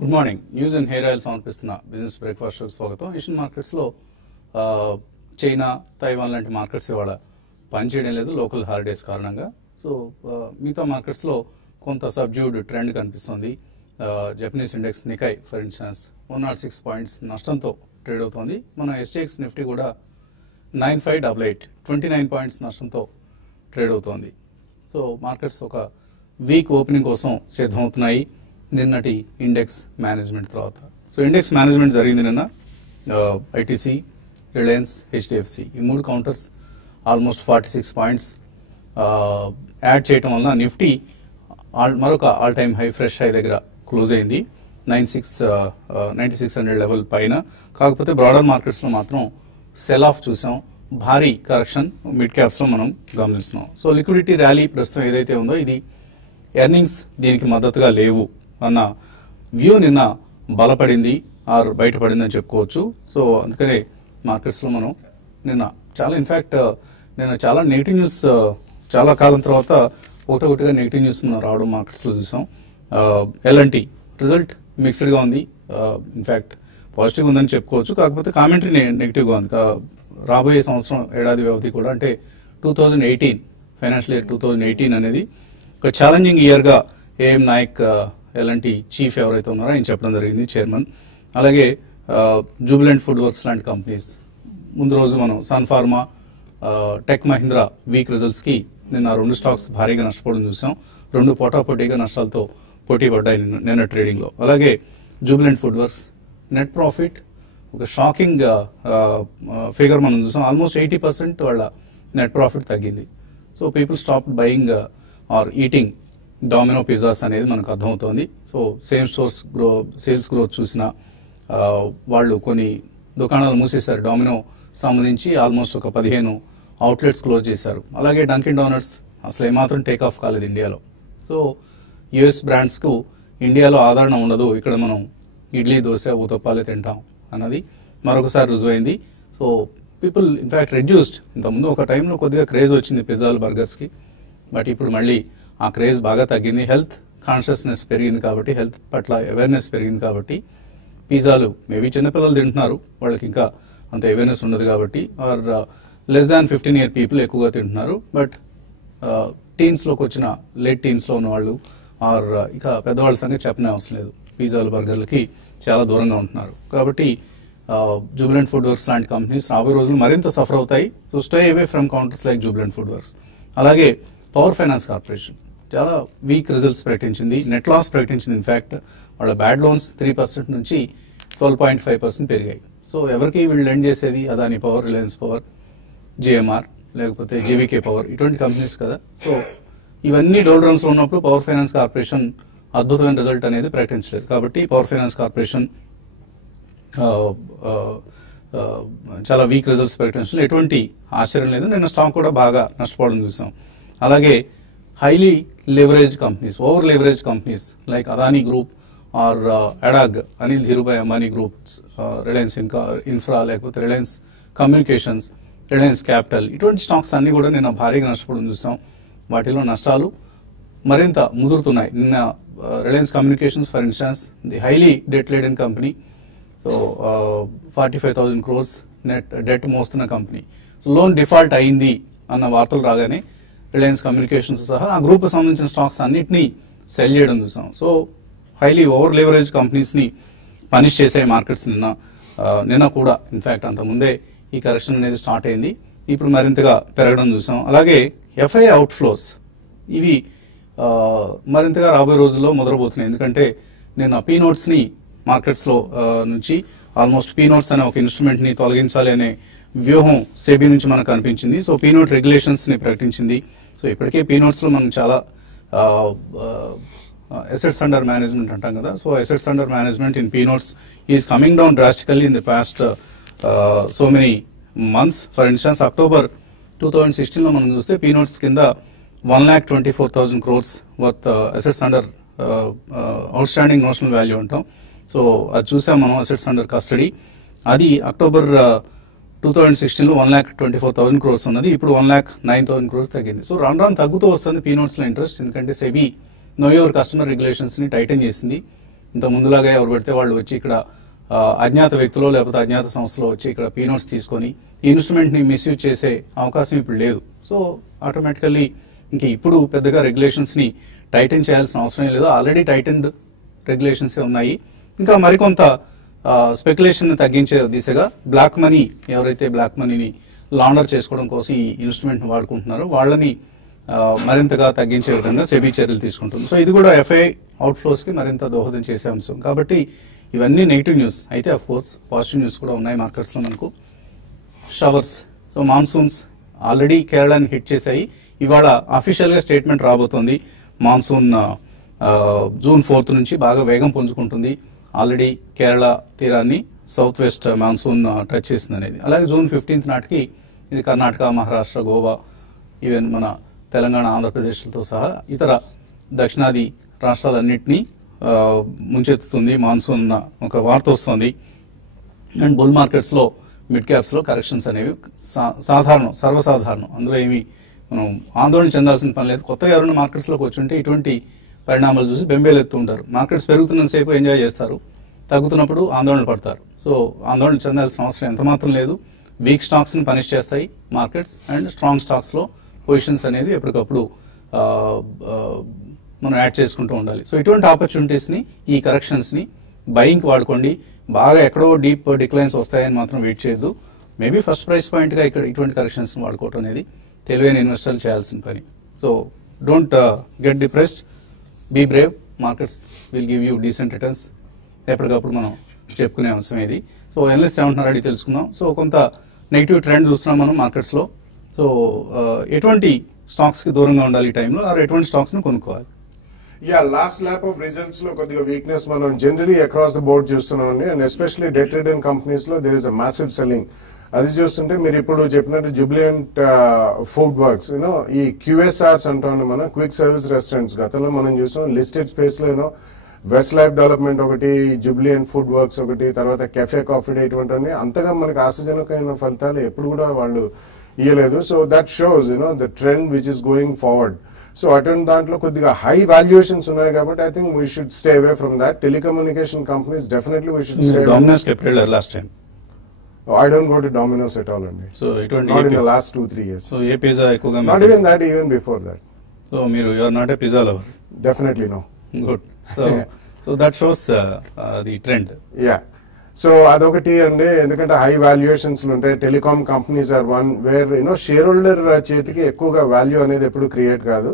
Good morning. News and hair oil సమర్పిస్తున్న business breakfast షోకి స్వాగతం. ఏషియన్ మార్కెట్స్లో చైనా, తైవాన్ లాంటి మార్కెట్స్ ఇవాళ పనిచేయడం లేదు లోకల్ హాలిడేస్ కారణంగా. సో మిగతా మార్కెట్స్లో కొంత సబ్జ్యూడ్ ట్రెండ్ కనిపిస్తుంది. Japanese index Nikkei for instance 106 points నష్టంతో ట్రేడ్ అవుతోంది. మన ఎస్టీఎక్స్ నిఫ్టీ కూడా 9588 29 పాయింట్స్ నష్టంతో ట్రేడ్ అవుతోంది. సో మార్కెట్స్ ఒక వీక్ ఓపెనింగ్ కోసం సిద్ధమవుతున్నాయి నిన్నటి ఇండెక్స్ మేనేజ్మెంట్ తర్వాత. సో ఇండెక్స్ మేనేజ్మెంట్ జరిగింది నిన్న. ఐటీసీ, రిలయన్స్, హెచ్డిఎఫ్సి ఈ మూడు కౌంటర్స్ ఆల్మోస్ట్ 46 పాయింట్స్ యాడ్ చేయటం వలన నిఫ్టీ మరొక all time high fresh high దగ్గర క్లోజ్ అయింది 9600 లెవెల్ పైన. కాకపోతే బ్రాడర్ మార్కెట్స్లో మాత్రం సెల్ ఆఫ్ చూసాం, భారీ కరెక్షన్ మిడ్ క్యాప్స్లో మనం గమనిస్తున్నాం. సో లిక్విడిటీ ర్యాలీ ప్రస్తుతం ఏదైతే ఉందో ఇది ఎర్నింగ్స్ దీనికి మద్దతుగా లేవు అన్న వ్యూ నిన్న బలపడింది ఆర్ బయటపడింది అని చెప్పుకోవచ్చు. సో అందుకనే మార్కెట్స్లో మనం నిన్న చాలా నెగిటివ్ న్యూస్ చాలా కాలం తర్వాత ఒకటొకటిగా నెగిటివ్ న్యూస్ మనం రావడం మార్కెట్స్లో చూసాం. ఎల్ఎన్టీ రిజల్ట్ మిక్స్డ్గా ఉంది, ఇన్ఫ్యాక్ట్ పాజిటివ్గా ఉందని చెప్పుకోవచ్చు. కాకపోతే కామెంటరీ నెగిటివ్గా ఉంది. రాబోయే సంవత్సరం ఏడాది వ్యవధి కూడా అంటే 2018 ఫైనాన్షియల్ ఇయర్ 2018 అనేది ఒక ఛాలెంజింగ్ ఇయర్గా ఏఎం నాయక్ ఎల్ఎన్టీ చీఫ్ ఎవరైతే ఉన్నారో ఆయన చెప్పడం జరిగింది, చైర్మన్. అలాగే జూబిలెంట్ ఫుడ్ వర్క్స్ లాంటి కంపెనీస్ ముందు రోజు మనం Sun Pharma, Tech Mahindra weak రిజల్ట్స్కి నిన్న రెండు స్టాక్స్ భారీగా నష్టపోవడం చూసాం. రెండు పోటాపోటీగా నష్టాలతో పోటీ పడ్డాయి నిన్న ట్రేడింగ్లో. అలాగే Jubilant Food works net profit ఒక షాకింగ్ ఫిగర్ మనం చూసాం. ఆల్మోస్ట్ 80% వాళ్ళ నెట్ ప్రాఫిట్ తగ్గింది. So people stop buying are eating domino pizzas అనేది మనకు అర్థమవుతోంది. So same stores sales growth చూసిన వాళ్ళు కొన్ని దుకాణాలు మూసేశారు. డామినో సంబంధించి ఆల్మోస్ట్ ఒక 15 అవుట్లెట్స్ క్లోజ్ చేశారు. అలాగే డంకిన్ డోనట్స్ అసలు ఏమాత్రం టేక్ ఆఫ్ కాలేదు ఇండియాలో. సో యుఎస్ బ్రాండ్స్కు ఇండియాలో ఆదరణ ఉండదు, ఇక్కడ మనం ఇడ్లీ, దోశ, ఊతప్పాలే తింటాం అన్నది మరొకసారి రుజువైంది. So people in fact reduced. ఇంతకుముందు ఒక టైంలో కొద్దిగా క్రేజ్ వచ్చింది పిజ్జాలు, బర్గర్స్కి. బట్ ఇప్పుడు మళ్ళీ ఆ క్రేజ్ బాగా తగ్గింది. హెల్త్ కాన్షియస్నెస్ పెరిగింది కాబట్టి, హెల్త్ పట్ల అవేర్నెస్ పెరిగింది కాబట్టి పిజ్జాలు మేబీ చిన్నపిల్లలు తింటున్నారు, వాళ్ళకి ఇంకా అంత అవేర్నెస్ ఉండదు కాబట్టి, or less than 15 year people ఎక్కువగా తింటున్నారు. బట్ టీన్స్లోకి వచ్చిన లేట్ టీన్స్లో ఉన్న వాళ్ళు ఆర్ ఇక పెద్దవాళ్ళ సంగతి చెప్పనే అవసరం లేదు, పిజ్జాలు, బర్గర్లకి చాలా దూరంగా ఉంటున్నారు. కాబట్టి జూబిలెంట్ ఫుడ్ వర్క్స్ లాంటి కంపెనీస్ రాబోయే రోజులు మరింత సఫర్ అవుతాయి. So stay away from counters like Jubilant Food works. అలాగే పవర్ ఫైనాన్స్ కార్పొరేషన్ చాలా వీక్ రిజల్ట్స్ ప్రకటించింది, నెట్ లాస్ ప్రకటించింది. ఇన్ఫ్యాక్ట్ వాళ్ళ బ్యాడ్ లోన్స్ 3% నుంచి 12.5% పెరిగాయి. సో ఎవరికి వీళ్ళు లెండ్ చేసేది? Adani power, Reliance power, GMR, లేకపోతే జీవీకే పవర్, ఇటువంటి కంపెనీస్ కదా. సో ఇవన్నీ డోల్డ్రమ్స్లో ఉన్నప్పుడు పవర్ ఫైనాన్స్ కార్పొరేషన్ అద్భుతమైన రిజల్ట్ అనేది ప్రకటించలేదు. కాబట్టి పవర్ ఫైనాన్స్ కార్పొరేషన్ చాలా వీక్ రిజల్ట్స్ ప్రకటించడం ఎటువంటి ఆశ్చర్యం లేదు. నిన్న స్టాక్ కూడా బాగా నష్టపోవడం చూసాం. అలాగే highly leverage companies, over leverage companies like Adani group or ADAG, Anil Dhirubhai Ambani groups, Reliance Infra, లేకపోతే రిలయన్స్ కమ్యూనికేషన్స్, రిలయన్స్ క్యాపిటల్, ఇటువంటి స్టాక్స్ అన్ని కూడా నిన్న భారీగా నష్టపోవడం చూసాం. వాటిలో నష్టాలు మరింత ముదురుతున్నాయి. నిన్న Reliance Communications for instance the highly debt laden company. So 45,000 crores net debt మోస్తున్న కంపెనీ. సో లోన్ డిఫాల్ట్ అయింది అన్న వార్తలు రాగానే రిలయన్స్ కమ్యూనికేషన్స్ సహా ఆ గ్రూప్ సంబంధించిన స్టాక్స్ అన్నింటినీ సెల్ చేయడం చూసాం. సో హైలీ ఓవర్ లెవరేజ్ కంపెనీస్ని పనిష్ చేసే మార్కెట్స్ నిన్న కూడా. ఇన్ఫ్యాక్ట్ అంతకుముందే ఈ కరెక్షన్ అనేది స్టార్ట్ అయింది, ఇప్పుడు మరింతగా పెరగడం చూసాం. అలాగే ఎఫ్ఐ అవుట్ఫ్లోస్ ఇవి మరింతగా రాబోయే రోజుల్లో మొదలబోతున్నాయి. ఎందుకంటే నేను పీ నోట్స్ని మార్కెట్స్లో నుంచి ఆల్మోస్ట్ పీ నోట్స్ అనే ఒక ఇన్స్ట్రుమెంట్ని తొలగించాలి అనే వ్యూహం సెబీ నుంచి మనకు అనిపించింది. సో పీ నోట్ రెగ్యులేషన్స్ని ప్రకటించింది. సో ఇప్పటికే పీ నోట్స్లో మనం చాలా అసెట్స్ అండర్ మేనేజ్మెంట్ అంటాం కదా. So assets under management in P notes is coming down drastically in the past so many months. For instance October 2016లో మనం చూస్తే పీ నోట్స్ కింద 1,24,000 crores worth assets under outstanding notional value అంటాం. So అది చూసాం మనం, అసెట్స్ అండర్ కస్టడీ. అది October 2016లో 1,24,000 crores ఉన్నది, ఇప్పుడు 1,09,000 crores తగ్గింది. సో రాను తగ్గుతూ వస్తుంది పీ నోట్స్లో ఇంట్రెస్ట్. ఎందుకంటే సెబీ నో యువర్ కస్టమర్ రెగ్యులేషన్స్ని టైటన్ చేసింది. ఇంత ముందులాగా ఎవరు పెడితే వాళ్ళు వచ్చి ఇక్కడ అజ్ఞాత వ్యక్తులు లేకపోతే అజ్ఞాత సంస్థలో వచ్చి ఇక్కడ పీనోట్స్ తీసుకొని ఈ ఇన్స్ట్రుమెంట్ ని మిస్యూజ్ చేసే అవకాశం ఇప్పుడు లేదు. సో ఆటోమేటికల్లీ ఇంక ఇప్పుడు పెద్దగా రెగ్యులేషన్స్ ని టైటన్ చేయాల్సిన అవసరం లేదు. ఆల్రెడీ టైటన్డ్ రెగ్యులేషన్స్ ఉన్నాయి. ఇంకా మరికొంత స్పెక్యులేషన్ ని తగ్గించే దిశగా బ్లాక్ మనీ, ఎవరైతే బ్లాక్ మనీని లాండర్ చేసుకోవడం కోసం ఈ ఇన్స్ట్రుమెంట్ ని వాడుకుంటున్నారో వాళ్ళని మరింతగా తగ్గించే విధంగా సెబీ చర్యలు తీసుకుంటుంది. సో ఇది కూడా ఎఫ్ఐఐ అవుట్ఫ్లోస్ కి మరింత దోహదం చేసే అంశం. కాబట్టి ఇవన్నీ నెగిటివ్ న్యూస్. అయితే అఫ్ కోర్స్ పాజిటివ్ న్యూస్ కూడా ఉన్నాయి మార్కెట్స్ లో మనకు. షవర్స్, సో మాన్సూన్స్ ఆల్రెడీ కేరళని హిట్ చేశాయి. ఇవాళ అఫీషియల్ గా స్టేట్మెంట్ రాబోతోంది. మాన్సూన్ జూన్ 4 నుంచి బాగా వేగం పుంజుకుంటుంది. ఆల్రెడీ కేరళ తీరాన్ని సౌత్ వెస్ట్ మాన్సూన్ టచ్ చేసింది అనేది. అలాగే జూన్ 15 నాటికి ఇది కర్ణాటక, మహారాష్ట్ర, గోవా, ఈవెన్ మన తెలంగాణ, ఆంధ్రప్రదేశ్లతో సహా ఇతర దక్షిణాది రాష్ట్రాలన్నింటినీ ముంచెత్తుతుంది మాన్సూన్ ఒక వార్త వస్తుంది. అండ్ బుల్ మార్కెట్స్ లో మిడ్ క్యాప్స్ లో కరెక్షన్స్ అనేవి సాధారణం, సర్వసాధారణం. అందులో ఏమి మనం ఆందోళన చెందాల్సిన పని లేదు. కొత్తగా ఎవరైనా మార్కెట్స్ లోకి వచ్చి ఉంటే ఇటువంటి పరిణామాలు చూసి బెంబేలు ఎత్తు ఉంటారు. మార్కెట్స్ పెరుగుతున్నంతసేపు ఎంజాయ్ చేస్తారు, తగ్గుతున్నప్పుడు ఆందోళన పడతారు. సో ఆందోళన చెందాల్సిన అవసరం ఎంత మాత్రం లేదు. వీక్ స్టాక్స్ ని పనిష్ చేస్తాయి మార్కెట్స్, అండ్ స్ట్రాంగ్ స్టాక్స్ లో పొజిషన్స్ అనేది ఎప్పటికప్పుడు మనం యాడ్ చేసుకుంటూ ఉండాలి. సో ఇటువంటి ఆపర్చునిటీస్ ని, ఈ కరెక్షన్స్ ని బయింగ్ కి వాడుకోండి. బాగా ఎక్కడో డీప్ డిక్లైన్స్ వస్తాయని మాత్రం వెయిట్ చేయొద్దు. మేబీ ఫస్ట్ ప్రైస్ పాయింట్ గా ఇక్కడ ఇటువంటి కరెక్షన్స్ ని వాడుకోవడం అనేది తెలివైన ఇన్వెస్టర్లు చేయాల్సిన పని. So don't get depressed, be brave. Markets will give you decent returns. ఎప్పటికప్పుడు మనం చెప్పుకునే అంశం ఇది. సో ఎనలిస్ట్ ఏమంటున్నారు అడిగి తెలుసుకుందాం. సో కొంత నెగిటివ్ ట్రెండ్ చూస్తున్నాం మనం మార్కెట్స్ లో. సో ఎటువంటి స్టాక్స్ కి దూరంగా ఉండాలి ఈ టైంలో, ఆర్ ఎటువంటి స్టాక్స్ ని కొనుక్కోవాలి? లాస్ట్ ల్యాప్ ఆఫ్ రిజల్ట్స్ లో కొద్దిగా వీక్నెస్ మనం జనరలీ అక్రాస్ ద బోర్డ్ చూస్తున్నాం. And especially debt return companies లో there is a massive selling. అది చూస్తుంటే మీరు ఇప్పుడు చెప్పినట్టు జుబిలియంట్ ఫుడ్ వర్క్స్, ఈ QSRs అంటాం మనం, క్విక్ సర్వీస్ రెస్టారెంట్స్. గతంలో మనం చూసాం లిస్టెడ్ స్పేస్ లో వెస్ట్ లైఫ్ డెవలప్మెంట్ ఒకటి, జుబిలియంట్ ఫుడ్ వర్క్స్ ఒకటి, తర్వాత కెఫే కాఫీ డే, ఇటువంటివన్నీ అంతగా మనకి ఆశాజనకమైన ఫలితాలు ఎప్పుడు కూడా వాళ్ళు ఇయ్యలేదు. So that shows the trend which is going forward. So అటువంటి దాంట్లో కొద్దిగా హై వాల్యుయేషన్స్ ఉన్నాయి కాబట్టి I think we should stay away from that. Telecommunication companies definitely we should stay. Domino's kept last time. I don't go to Domino's at all, Andy. So not in the last 2-3 years. So A pizza ఎక్కువగా? Not even that, even before that. So మీరు you are not a pizza lover? Definitely no. Good. So that shows the trend. Yeah. So అదొకటి అండి. ఎందుకంటే high valuations ఉంటాయి. Telecom companies are one where shareholder చేతికి ఎక్కువగా value అనేది ఎప్పుడు create కాదు.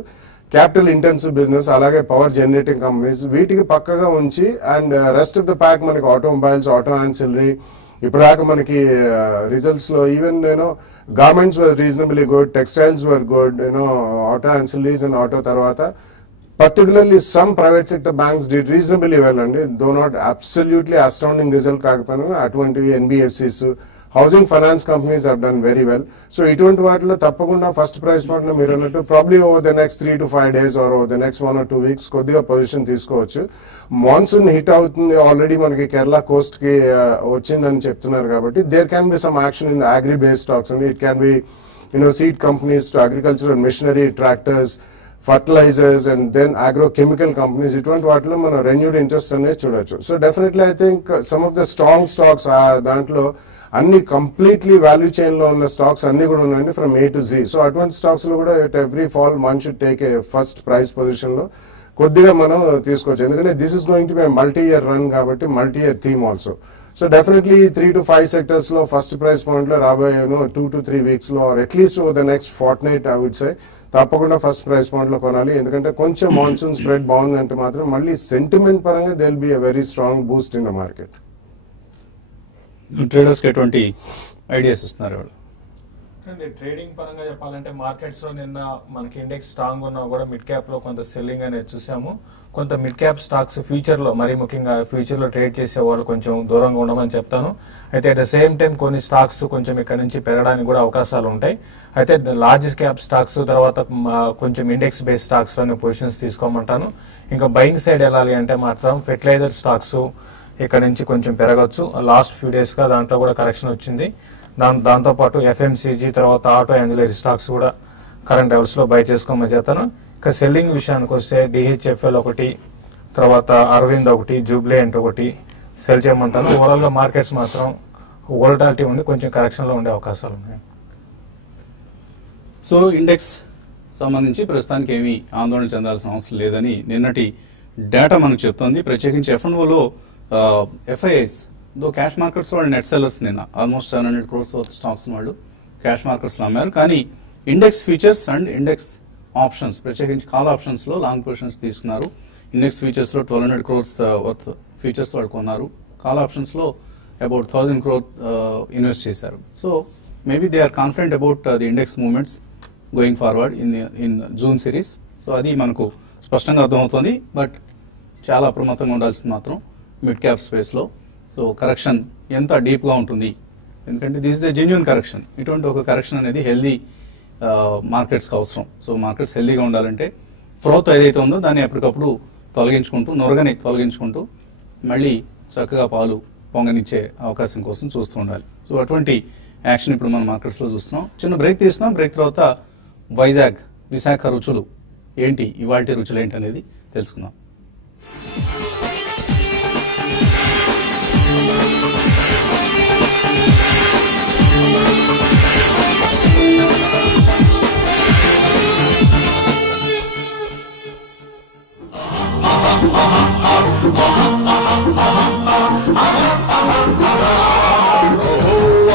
క్యాపిటల్ ఇంటెన్సివ్ బిజినెస్, అలాగే పవర్ జనరేటింగ్ కంపెనీస్, వీటికి పక్కగా ఉంచి and rest of the pack మనకి ఆటోమొబైల్స్, ఆటో యాన్సిలరీ, ఇప్పటిదాకా మనకి రిజల్ట్స్ లో even garments were reasonably good, textiles were good, auto ancillaries and auto తర్వాత particularly some private sector banks did reasonably well, and though not absolutely astounding result కాకపోయినా అటువంటి NBFCs, housing finance companies have done very well. So ఇటువంటి వాటిలో తప్పకుండా first price point లో మీరు అన్నట్టు probably over the next 3 to 5 days or over the next 1 or 2 weeks కొద్దిగా position తీసుకోవచ్చు. మాన్సూన్ హిట్ అవుతుంది, ఆల్రెడీ మనకి కేరళ కోస్ట్ కి వచ్చిందని చెప్తున్నారు కాబట్టి there can be some action in agri based stocks and it can be seed companies to agriculture and machinery, tractors, fertilizers and then agrochemical companies. ఇటువంటి వాటిలో మనం రెన్యూడ్ ఇంట్రెస్ట్ అనేది చూడొచ్చు. So definitely I think some of the strong stocks దాంట్లో అన్ని completely value chain లో ఉన్న stocks అన్ని కూడా ఉన్నాయండి from A to Z. So అటువంటి స్టాక్స్ లో కూడా at every fall one should take a first price position లో కొద్దిగా మనం తీసుకోవచ్చు. ఎందుకంటే this is going to be multi year run కాబట్టి multi year theme also. So definitely 3 to 5 sectors లో ఫస్ట్ ప్రైస్ పాయింట్ లో రాబోయే 2 to 3 weeks లో or at least over the next fortnight I would say తప్పకుండా ఫస్ట్ ప్రైస్ పాయింట్ లో కొనాలి. ఎందుకంటే కొంచెం మాన్సూన్ స్ప్రెడ్ బాగుందంటే మాత్రం మళ్ళీ సెంటిమెంట్ పరంగా they will be a very strong Boost in the market. Traders కి ఎటువంటి ఐడియాస్ ఇస్తున్నారు వాళ్ళు? ట్రేడింగ్ పరంగా చెప్పాలంటే మార్కెట్స్ లో నిన్న మనకి ఇండెక్స్ స్ట్రాంగ్ ఉన్నా కూడా మిడ్ క్యాప్ లో కొంత సెల్లింగ్ అనేది చూసాము. కొంత మిడ్ క్యాప్ స్టాక్స్ ఫ్యూచర్ లో, మరీ ముఖ్యంగా ఫ్యూచర్ లో ట్రేడ్ చేసే వాళ్ళు కొంచెం దూరంగా ఉండమని చెప్తాను. అయితే అట్ ద సేమ్ టైం కొన్ని స్టాక్స్ కొంచెం ఇక్కడ నుంచి పెరగడానికి కూడా అవకాశాలు ఉంటాయి. అయితే లార్జ్ క్యాప్ స్టాక్స్ తర్వాత కొంచెం ఇండెక్స్ బేస్డ్ స్టాక్స్ లోనే పొజిషన్స్ తీసుకోమంటాను. ఇంకా బయింగ్ సైడ్ వెళ్ళాలి అంటే మాత్రం ఫెర్టిలైజర్ స్టాక్స్ ఇక్కడ నుంచి కొంచెం పెరగచ్చు. లాస్ట్ ఫ్యూ డేస్ గా దాంట్లో కూడా కరెక్షన్ వచ్చింది. దాంతో పాటు FMCG తర్వాత ఆటో యాన్సిలరీ స్టాక్స్ కూడా కరెంట్ లెవెల్స్ లో బై చేసుకోమని చెప్తాను. ఇంకా సెల్లింగ్ విషయానికి వస్తే DHFL ఒకటి, తర్వాత అరవింద్ ఒకటి, జూబ్లియంట్ ఒకటి సెల్ చేయమంటాను. ఓవరాల్ గా మార్కెట్స్ మాత్రం వోలటాలిటీ ఉండి కొంచెం కరెక్షన్ లో ఉండే అవకాశాలు ఉన్నాయి. సో ఇండెక్స్ సంబంధించి ప్రస్తుతానికి ఏమీ ఆందోళన చెందాల్సిన అవసరం లేదని నిన్నటి డేటా మనకు చెప్తోంది. ప్రత్యేకించి F&Oలో FIIs దో క్యాష్ మార్కెట్స్ వాళ్ళు నెట్ సెల్లర్స్ నిన్న ఆల్మోస్ట్ 700 crores వర్త్ స్టాక్స్ వాళ్ళు క్యాష్ మార్కెట్స్ లో అమ్మారు. కానీ index futures and index options ప్రత్యేకించి కాల్ ఆప్షన్స్ లో లాంగ్ పొజిషన్స్ తీసుకున్నారు. ఇండెక్స్ ఫ్యూచర్స్ లో 1200 crores వర్త్ ఫ్యూచర్స్ వాళ్ళు కొన్నారు. కాల్ ఆప్షన్స్ లో అబౌట్ 1000 crore ఇన్వెస్ట్ చేశారు. So maybe they are confident about the index movements going forward in June series. So అది మనకు స్పష్టంగా అర్థమవుతుంది. బట్ చాలా అప్రమత్తంగా ఉండాల్సింది మాత్రం మిడ్ క్యాప్ స్పేస్లో. సో కరెక్షన్ ఎంత డీప్గా ఉంటుంది, ఎందుకంటే this is a genuine correction. ఇటువంటి ఒక కరెక్షన్ అనేది హెల్దీ మార్కెట్స్కి అవసరం. సో మార్కెట్స్ హెల్దీగా ఉండాలంటే ఫ్రోత్ ఏదైతే ఉందో దాన్ని ఎప్పటికప్పుడు తొలగించుకుంటూ, నొరగని తొలగించుకుంటూ మళ్ళీ చక్కగా పాలు పొంగనిచ్చే అవకాశం కోసం చూస్తూ ఉండాలి. సో అటువంటి యాక్షన్ ఇప్పుడు మనం మార్కెట్స్లో చూస్తున్నాం. చిన్న బ్రేక్ తీస్తున్నాం. బ్రేక్ తర్వాత విశాఖ రుచులు ఏంటి, ఇవాల్టి రుచులు ఏంటి అనేది తెలుసుకుందాం.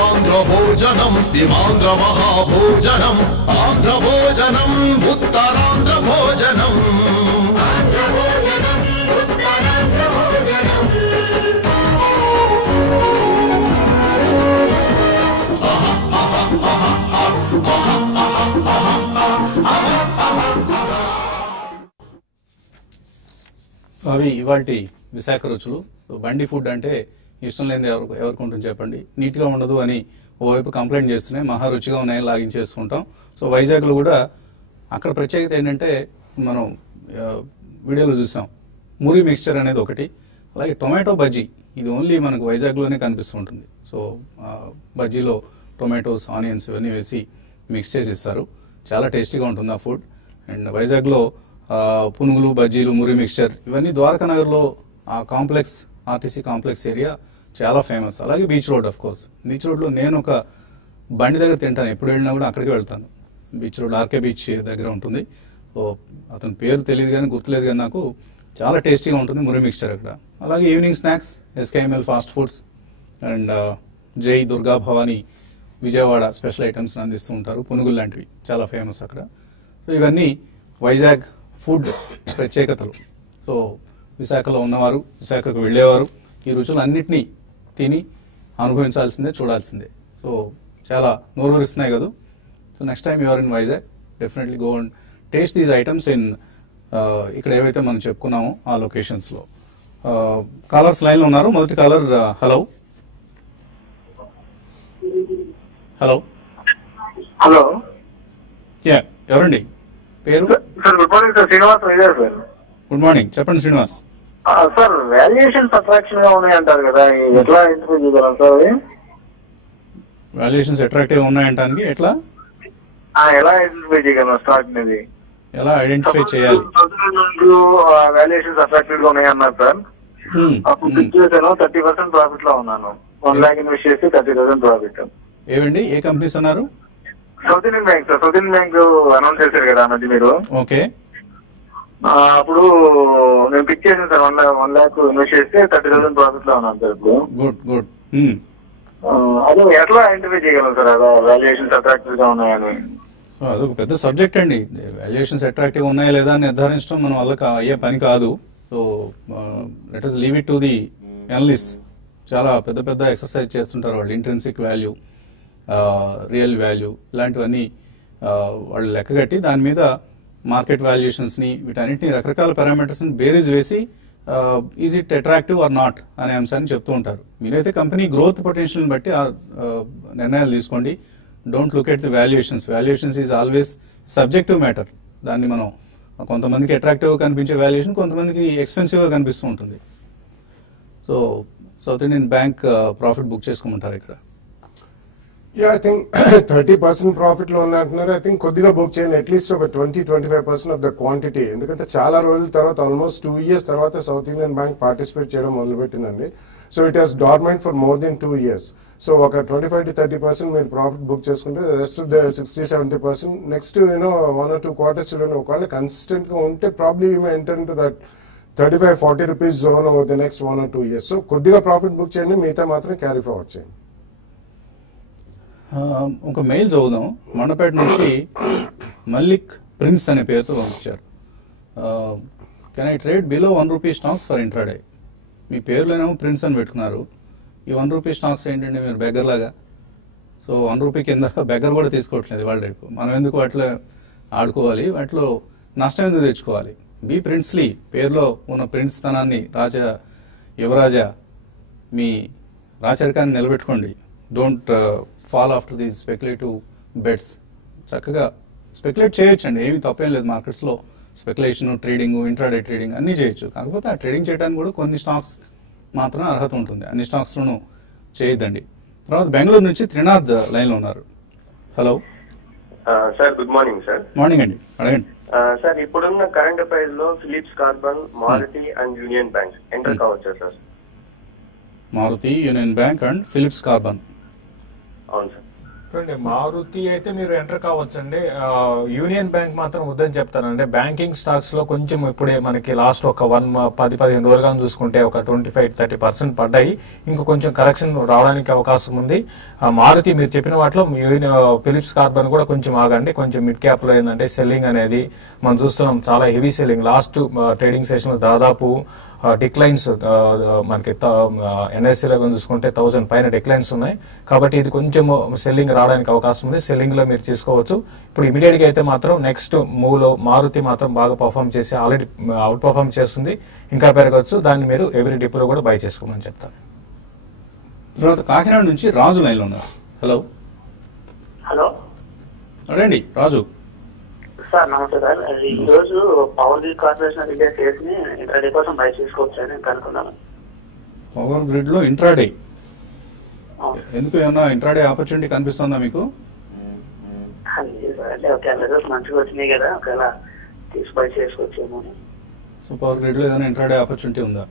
ఆంధ్రభోజనం సీమాంధ్ర మహాభోజనం, ఆంధ్రభోజనం ఉత్తరాంధ్రభోజనం. సో అవి ఇవాల్టి విశాఖ రుచులు. బండి ఫుడ్ అంటే ఇష్టం లేనిది ఎవరికి ఉంటుంది చెప్పండి. నీట్గా ఉండదు అని ఓవైపు కంప్లైంట్ చేస్తున్నాయి, మహా రుచిగా ఉన్నాయని లాగించేస్తుంటాం. సో వైజాగ్లో కూడా అక్కడ ప్రత్యేకత ఏంటంటే మనం వీడియోలో చూసాం, మురి మిక్స్చర్ అనేది ఒకటి, అలాగే టొమాటో బజ్జీ. ఇది ఓన్లీ మనకు వైజాగ్లోనే కనిపిస్తూ ఉంటుంది. సో బజ్జీలో టొమాటోస్, ఆనియన్స్ ఇవన్నీ వేసి మిక్స్ చేసి ఇస్తారు. చాలా టేస్టీగా ఉంటుంది ఆ ఫుడ్. అండ్ వైజాగ్లో పునుగులు, బజ్జీలు, మురి మిక్స్చర్ ఇవన్నీ ద్వారకా నగర్లో ఆ కాంప్లెక్స్, ఆర్టీసీ కాంప్లెక్స్ ఏరియా చాలా ఫేమస్. అలాగే beach road, of course. Beach రోడ్లో నేను ఒక బండి దగ్గర తింటాను, ఎప్పుడు వెళ్ళినా కూడా అక్కడికి వెళ్తాను. బీచ్ రోడ్ ఆర్కే బీచ్ దగ్గర ఉంటుంది. సో అతని పేరు తెలియదు కానీ గుర్తులేదు కానీ నాకు చాలా టేస్టీగా ఉంటుంది మురి మిక్స్చర్ అక్కడ. అలాగే evening snacks SKML fast foods and జై దుర్గా భవానీ విజయవాడ స్పెషల్ ఐటమ్స్ అందిస్తూ ఉంటారు. పునుగులు లాంటివి చాలా ఫేమస్ అక్కడ. సో ఇవన్నీ వైజాగ్ ఫుడ్ ప్రత్యేకతలు. సో విశాఖలో ఉన్నవారు, విశాఖకు వెళ్ళేవారు ఈ రుచులు అన్నింటినీ తిని అనుభవించాల్సిందే, చూడాల్సిందే. సో చాలా నోరూరిస్తున్నాయి కదా. So next time you're in Vizag definitely go and taste these items in ఇక్కడ ఏవైతే మనం చెప్పుకున్నామో ఆ లొకేషన్స్లో. కాలర్స్ లైన్లో ఉన్నారు. మొదటి caller, hello hello hello, yeah ఎవరండి పేరు? Sir good morning sir, Srinivas Vizag sir. Good morning, చెప్పండి శ్రీనివాస్. సార్ వాల్యుయేషన్స్ అట్రాక్షన్ గా ఉన్నాయి అంటారు కదా, ఎట్లా ఇంటర్వ్యూ చేయగలం సార్? అది వాల్యుయేషన్స్ అట్రాక్టివ్ ఉన్నాయంటానికి ఎట్లా ఎలా ఐడెంటిఫై చేయగలం స్టాక్ అనేది? ఎలా ఐడెంటిఫై చేయాలి? వాల్యుయేషన్స్ అట్రాక్టివ్ గా ఉన్నాయి అన్నారు సార్. అప్పుడు పిక్ చేశాను, 30% ప్రాఫిట్ లో ఉన్నాను. 1 lakh ఇన్వెస్ట్ చేసి 30,000 ప్రాఫిట్. ఏవండి, ఏ కంపెనీస్ అన్నారు? South Indian bank sir. South Indian bank announce చేశారు కదా అన్నది మీరు. ఓకే, అప్పుడు నేను పిక్ చేశాను సార్. 1 lakh ఇన్వెస్ట్ చేస్తే 30,000 ప్రాఫిట్ లో ఉన్నాను సార్ ఇప్పుడు. Good good. అదే ఎట్లా ఐడెంటిఫై చేయగలం సార్ అలా వాల్యుయేషన్స్ అట్రాక్టివ్ గా ఉన్నాయని? అదొక పెద్ద సబ్జెక్ట్ అండి. వాల్యుయేషన్స్ అట్రాక్టివ్ ఉన్నాయా లేదా అని నిర్ధారించడం మన వల్ల అయ్యే పని కాదు. So let us leave it to the analyst. చాలా పెద్ద పెద్ద ఎక్సర్సైజ్ చేస్తుంటారు వాళ్ళు. ఇంట్రెన్సిక్ వాల్యూ, రియల్ వాల్యూ ఇలాంటివన్నీ వాళ్ళు లెక్కగట్టి దాని మీద మార్కెట్ వాల్యుయేషన్స్ని వీటన్నిటిని రకరకాల పారామీటర్స్ని బేరీజ్ వేసి is it attractive or not అనే అంశాన్ని చెప్తూ ఉంటారు. మీరైతే కంపెనీ గ్రోత్ పొటెన్షియల్ని బట్టి ఆ నిర్ణయాలు తీసుకోండి. Don't look at the valuations. Valuations is always subjective matter. దాన్ని మనం కొంతమందికి అట్రాక్టివ్గా కనిపించే వాల్యుయేషన్ కొంతమందికి ఎక్స్పెన్సివ్గా కనిపిస్తూ ఉంటుంది. So South Indian Bank profit book చేసుకోమంటారు ఇక్కడ. యా ఐ థింక్ 30% ప్రాఫిట్ లో ఉన్నట్టున్నారు. ఐ థింక్ కొద్దిగా బుక్ చేయండి, అట్లీస్ట్ ఒక 20-25% ఆఫ్ ద క్వాంటిటీ. ఎందుకంటే చాలా రోజుల తర్వాత ఆల్మోస్ట్ 2 years తర్వాత సౌత్ ఇండియన్ బ్యాంక్ పార్టిసిపేట్ చేయడం మొదలుపెట్టిందండి. So it has dormant for more than 2 years. So ఒక 25-30% మీరు ప్రాఫిట్ బుక్ చేసుకుంటే rest of the 60-70% next 1 or 2 quarters చూడండి. ఒకవేళ కన్సిస్టెంట్ గా ఉంటే probably you may enter into that 35-40 rupees zone over the next 1 or 2 years. So కొద్దిగా profit book చేయండి, మిగతా మాత్రం క్యారీ ఫార్వర్డ్ చేయండి. ఒక మెయిల్ చదువుదాం. మండపేట నుంచి మల్లిక్ ప్రిన్స్ అనే పేరుతో పంపించారు. Can I trade below 1 rupee stocks for intraday? మీ పేరులోనేమో ప్రిన్స్ అని పెట్టుకున్నారు. ఈ 1 rupee స్టాక్స్ ఏంటంటే మీరు బెగ్గర్ లాగా. సో 1 rupee కింద బెగ్గర్ కూడా తీసుకోవట్లేదు వాళ్ళ రేపు. మనం ఎందుకు వాటిలో ఆడుకోవాలి, వాటిలో నష్టం ఎందుకు తెచ్చుకోవాలి? బీ ప్రిన్స్లీ, పేరులో ఉన్న ప్రిన్స్ తనాన్ని, యువరాజా మీ రాచరికాన్ని నిలబెట్టుకోండి. Don't fall after these speculative bets. చక్కగా స్పెక్యులేట్ చేయొచ్చండి, ఏమీ తప్పేం లేదు. మార్కెట్స్లో స్పెక్యులేషన్, ట్రేడింగ్, ఇంట్రాడే ట్రేడింగ్ అన్నీ చేయొచ్చు. కాకపోతే ఆ ట్రేడింగ్ చేయడానికి కూడా కొన్ని స్టాక్స్ మాత్రం అర్హత ఉంటుంది, అన్ని స్టాక్స్లోనూ చేయొద్దండి. తర్వాత బెంగళూరు నుంచి త్రినాథ్ లైన్లో ఉన్నారు. Hello sir, good morning sir. Morning అండి, అడగండి. సార్, ఇప్పుడున్న కరెంట్ అఫైర్స్ లో Phillips Carbon, Maruti and Union Bank enter కావచ్చా sir? Maruti, Union Bank and Phillips Carbon. అవును సార్. చూడండి, మారుతి అయితే మీరు ఎంటర్ కావచ్చండి. యూనియన్ బ్యాంక్ మాత్రం వద్దని చెప్తానండి. బ్యాంకింగ్ స్టాక్స్ లో కొంచెం ఇప్పుడే మనకి లాస్ట్ ఒక 10-15 రోజులుగా చూసుకుంటే ఒక 25-30% పడ్డాయి. ఇంకా కొంచెం కరెక్షన్ రావడానికి అవకాశం ఉంది. మారుతి మీరు చెప్పిన వాటిలో ఫిలిప్స్ కార్బన్ కూడా కొంచెం ఆగండి. కొంచెం మిడ్ క్యాప్ లో ఏంటంటే సెల్లింగ్ అనేది మనం చూస్తున్నాం, చాలా heavy selling. Last trading session లో దాదాపు డిక్లైన్స్ మనకి ఎన్ఎస్సీ లో చూసుకుంటే 1000 పైన డిక్లైన్స్ ఉన్నాయి. కాబట్టి ఇది కొంచెం సెల్లింగ్ రావడానికి అవకాశం ఉంది. సెల్లింగ్ లో మీరు తీసుకోవచ్చు. ఇప్పుడు ఇమీడియట్ గా అయితే మాత్రం నెక్స్ట్ మూవ్ లో మారుతి మాత్రం బాగా పర్ఫార్మ్ చేసి ఆల్రెడీ అవుట్ పర్ఫార్మ్ చేస్తుంది, ఇంకా పెరగవచ్చు. దాన్ని మీరు ఎవ్రీ డిపోలో కూడా బై చేసుకోమని చెప్తాను. తర్వాత కాకినాడ నుంచి రాజు లైన్లో ఉన్నారు. హలో హలో అడండి రాజు. సార్ నమస్తే సార్. ఈ రోజు power grid corporation of India shares ని ఇంట్రాడే కోసం బై చేసుకోవచ్చు అని కనుక్కున్నాను. పవర్ గ్రిడ్ లో ఇంట్రాడే ఎందుకు, ఏమన్నా ఇంట్రాడే ఆపర్చునిటీ కనిపిస్తుందా మీకు? అంటే ఒక రిజల్ట్స్ మంచిగా వచ్చినాయి కదా, ఒకవేళ తీసి బై చేసుకోవచ్చేమో. సో పవర్ గ్రిడ్ లో ఏదైనా ఇంట్రాడే ఆపర్చునిటీ ఉందా?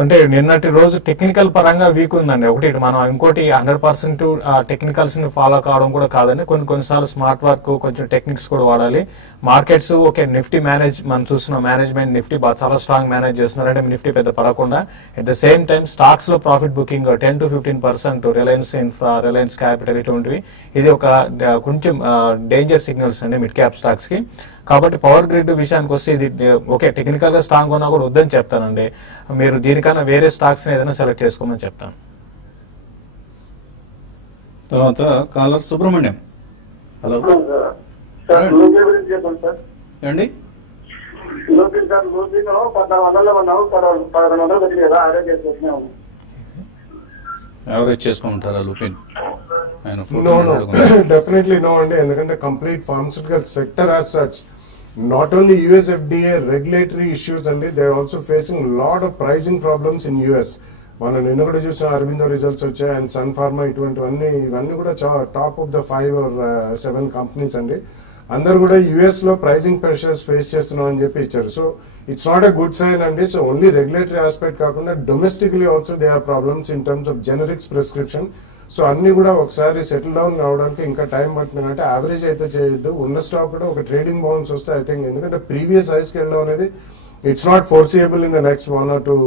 అంటే నిన్నటి రోజు టెక్నికల్ పరంగా వీక్ ఉందండి. ఒకటి మనం ఇంకోటి 100% టెక్నికల్స్ ని ఫాలో కావడం కూడా కాదండి. కొన్నిసార్లు స్మార్ట్ వర్క్, కొంచెం టెక్నిక్స్ కూడా వాడాలి. మార్కెట్స్ ఓకే, నిఫ్టీ మనం చూస్తున్నాం, మేనేజ్మెంట్ నిఫ్టీ చాలా స్ట్రాంగ్ మేనేజ్ చేస్తున్నారు. అంటే నిఫ్టీ పెద్ద పడకుండా at the same time stocks లో profit booking 10-15%, Reliance Infra, Reliance Capital ఇటువంటివి. ఇది ఒక కొంచెం డేంజర్ సిగ్నల్స్ అండి మిడ్ క్యాప్ స్టాక్స్ కి. కాబట్టి పవర్ గ్రిడ్ విషయానికి వస్తే ఇది ఓకే, టెక్నికల్ గా స్ట్రాంగ్ ఉన్నా కూడా వద్దని చెప్తానండి. మీరు దీనికన్నా వేరే స్టాక్స్ ఏదైనా సెలెక్ట్ చేసుకోమని చెప్తాను. తర్వాత కాలర్ సుబ్రహ్మణ్యం. హలో ఏమండి? యావరేజ్ చేసుకోమంటారా లూపిన్? డెఫినెట్లీ నో అండి. ఎందుకంటే complete pharmaceutical sector as such, not only US FDA regulatory issues అండి, they are also facing lot of pricing problems in US. మనం నిన్న కూడా చూసిన అరబిందో రిజల్ట్స్ వచ్చాయి, అండ్ సన్ ఫార్మా, ఇవన్నీ కూడా top of the 5 or 7 companies అండి. అందరు కూడా యుఎస్ లో ప్రైసింగ్ ప్రెషర్స్ ఫేస్ చేస్తున్నాం అని చెప్పి ఇచ్చారు. So it's not a good sign అండి. సో ఓన్లీ రెగ్యులేటరీ ఆస్పెక్ట్ కాకుండా domestically also they are problems in terms of generics prescription. So అన్ని కూడా ఒకసారి సెటిల్ డౌన్ కావడానికి ఇంకా టైం పడుతుంది. అంటే యావరేజ్ అయితే చేయొద్దు. ఉన్న స్టాక్ కూడా ఒక ట్రేడింగ్ బౌన్స్ వస్తే ఐ థింక్, ఎందుకంటే ప్రీవియస్ హైస్కి వెళ్ళడం అనేది it's not foreseeable in the next 1 or 2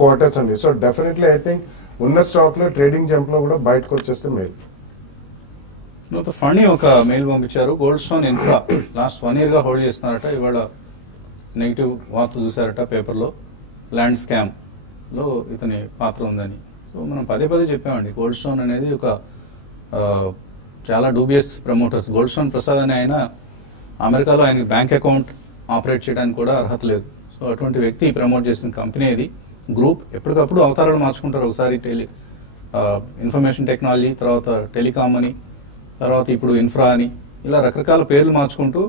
quarters అండి. సో డెఫినెట్లీ ఐ థింక్ ఉన్న స్టాక్ లో ట్రేడింగ్ జంప్ లో కూడా బయటకు వచ్చేస్తే మేలు. ఫండ్ ఒక మెయిల్ పంపించారు. Goldstone Infra last 1 year గా హోల్డ్ చేస్తున్నారట. ఇవాళ నెగిటివ్ వార్త చూసారట పేపర్లో, ల్యాండ్ స్కామ్ లో ఇతని పాత్ర ఉందని. సో మనం పదే చెప్పామండి, గోల్డ్ స్టోన్ అనేది ఒక చాలా dubious promoters. Gold stone Prasad అని ఆయన అమెరికాలో ఆయనకి బ్యాంక్ అకౌంట్ ఆపరేట్ చేయడానికి కూడా అర్హత లేదు. సో అటువంటి వ్యక్తి ప్రమోట్ చేసిన కంపెనీ ఇది. గ్రూప్ ఎప్పటికప్పుడు అవతారాలు మార్చుకుంటారు. ఒకసారి ఇన్ఫర్మేషన్ టెక్నాలజీ, తర్వాత టెలికామ్ అని, తర్వాత ఇప్పుడు ఇన్ఫ్రా అని, ఇలా రకరకాల పేర్లు మార్చుకుంటూ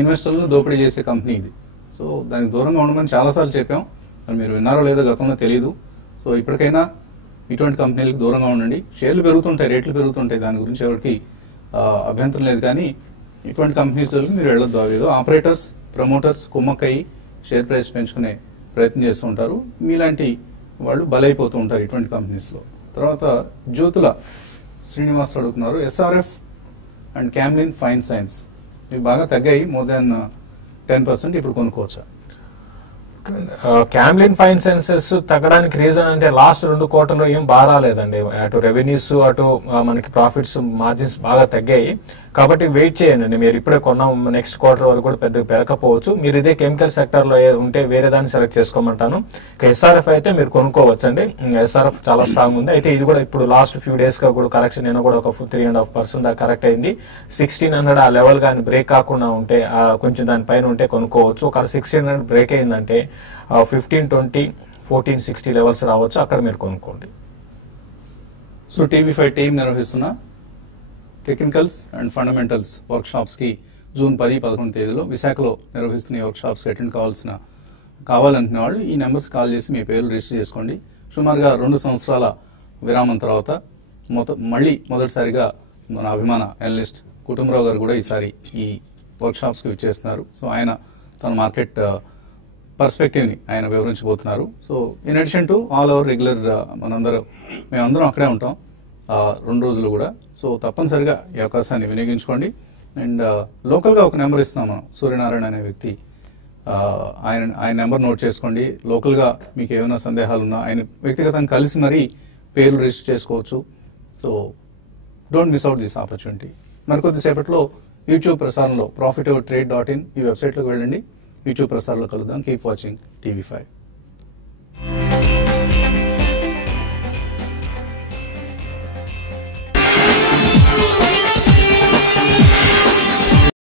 ఇన్వెస్టర్లను దోపిడీ చేసే కంపెనీ ఇది. సో దానికి దూరంగా ఉండమని చాలాసార్లు చెప్పాం. మరి మీరు విన్నారో లేదో గతంలో తెలియదు. సో ఇప్పటికైనా ఇటువంటి కంపెనీలకు దూరంగా ఉండండి. షేర్లు పెరుగుతుంటాయి, రేట్లు పెరుగుతుంటాయి, దాని గురించి ఎవరికి అభ్యంతరం లేదు. కానీ ఇటువంటి కంపెనీస్ జోలికి మీరు వెళ్ళొద్దు. అవేదో ఆపరేటర్స్, ప్రమోటర్స్ కుమ్మక్కయ్యి షేర్ ప్రైస్ పెంచుకునే ప్రయత్నం చేస్తూ ఉంటారు. మీలాంటి వాళ్ళు బలైపోతూ ఉంటారు ఇటువంటి కంపెనీస్లో. తర్వాత జ్యోతుల శ్రీనివాస్ అడుగుతున్నారు, SRF and Camlin fine science ఇవి బాగా తగ్గాయి, మోర్ దాన్ 10%, ఇప్పుడు కొనుక్కోవచ్చా? క్యామ్లిన్ ఫైన్ సైన్సెస్ తగ్గడానికి రీజన్ అంటే లాస్ట్ 2 క్వార్టర్లో ఏం బాగా రాలేదండి. అటు రెవెన్యూస్ అటు మనకి ప్రాఫిట్స్ మార్జిన్స్ బాగా తగ్గాయి. కాబట్టి వెయిట్ చేయండి. మీరు ఇప్పుడే కొన్నాం, నెక్స్ట్ క్వార్టర్ వరకు కూడా పెద్దగా పెరగకపోవచ్చు. మీరు ఇదే కెమికల్ సెక్టర్ లో ఉంటే వేరే దాన్ని సెలెక్ట్ చేసుకోమంటాను. ఎస్ఆర్ఎఫ్ అయితే మీరు కొనుక్కోవచ్చండి. ఎస్ఆర్ఎఫ్ చాలా స్ట్రాంగ్ ఉంది. అయితే ఇది కూడా ఇప్పుడు లాస్ట్ ఫ్యూ డేస్ గా కూడా కరెక్షన్ నేను కూడా ఒక 3.5% దాకా కరెక్ట్ అయింది. 1600 ఆ లెవెల్ కానీ బ్రేక్ కాకుండా ఉంటే కొంచెం దానిపైన ఉంటే కొనుక్కోవచ్చు. ఒక 1600 బ్రేక్ అయిందంటే 1520, 1460 లెవెల్స్ రావచ్చు, అక్కడ మీరు కొనుక్కోండి. సో TV5 టీం నిర్వహిస్తున్న technicals and fundamentals work shops కి జూన్ 10-11 తేదీలో విశాఖలో నిర్వహిస్తున్న వర్క్ షాప్స్ కి అటెండ్ కావాలనుకునే వాళ్ళు ఈ నెంబర్స్ కాల్ చేసి మీ పేర్లు రిజిస్టర్ చేసుకోండి. సుమారుగా 2 సంవత్సరాల విరామం తర్వాత మళ్ళీ మొదటిసారిగా మన అభిమాన అనలిస్ట్ కుటుంబరావు గారు కూడా ఈసారి ఈ వర్క్ షాప్స్ కి విచ్చేస్తున్నారు. సో ఆయన తన మార్కెట్ పర్స్పెక్టివ్ ని ఆయన వివరించబోతున్నారు. So in addition to all our regular మేమందరం అక్కడే ఉంటాం 2 రోజులు కూడా. సో తప్పనిసరిగా ఈ అవకాశాన్ని వినియోగించుకోండి. అండ్ లోకల్గా ఒక నెంబర్ ఇస్తున్నాం మనం, సూర్యనారాయణ అనే వ్యక్తి, ఆయన నెంబర్ నోట్ చేసుకోండి. లోకల్గా మీకు ఏమైనా సందేహాలు ఉన్నా ఆయన వ్యక్తిగతంగా కలిసి మరీ పేర్లు రిజిస్టర్ చేసుకోవచ్చు. So don't miss out this opportunity. మరికొద్దిసేపట్లో యూట్యూబ్ ప్రసారంలో profitovertrade.in ఈ వెబ్సైట్లోకి వెళ్ళండి. యూట్యూబ్ ప్రసారంలో కలుద్దాం. Keep watching TV5.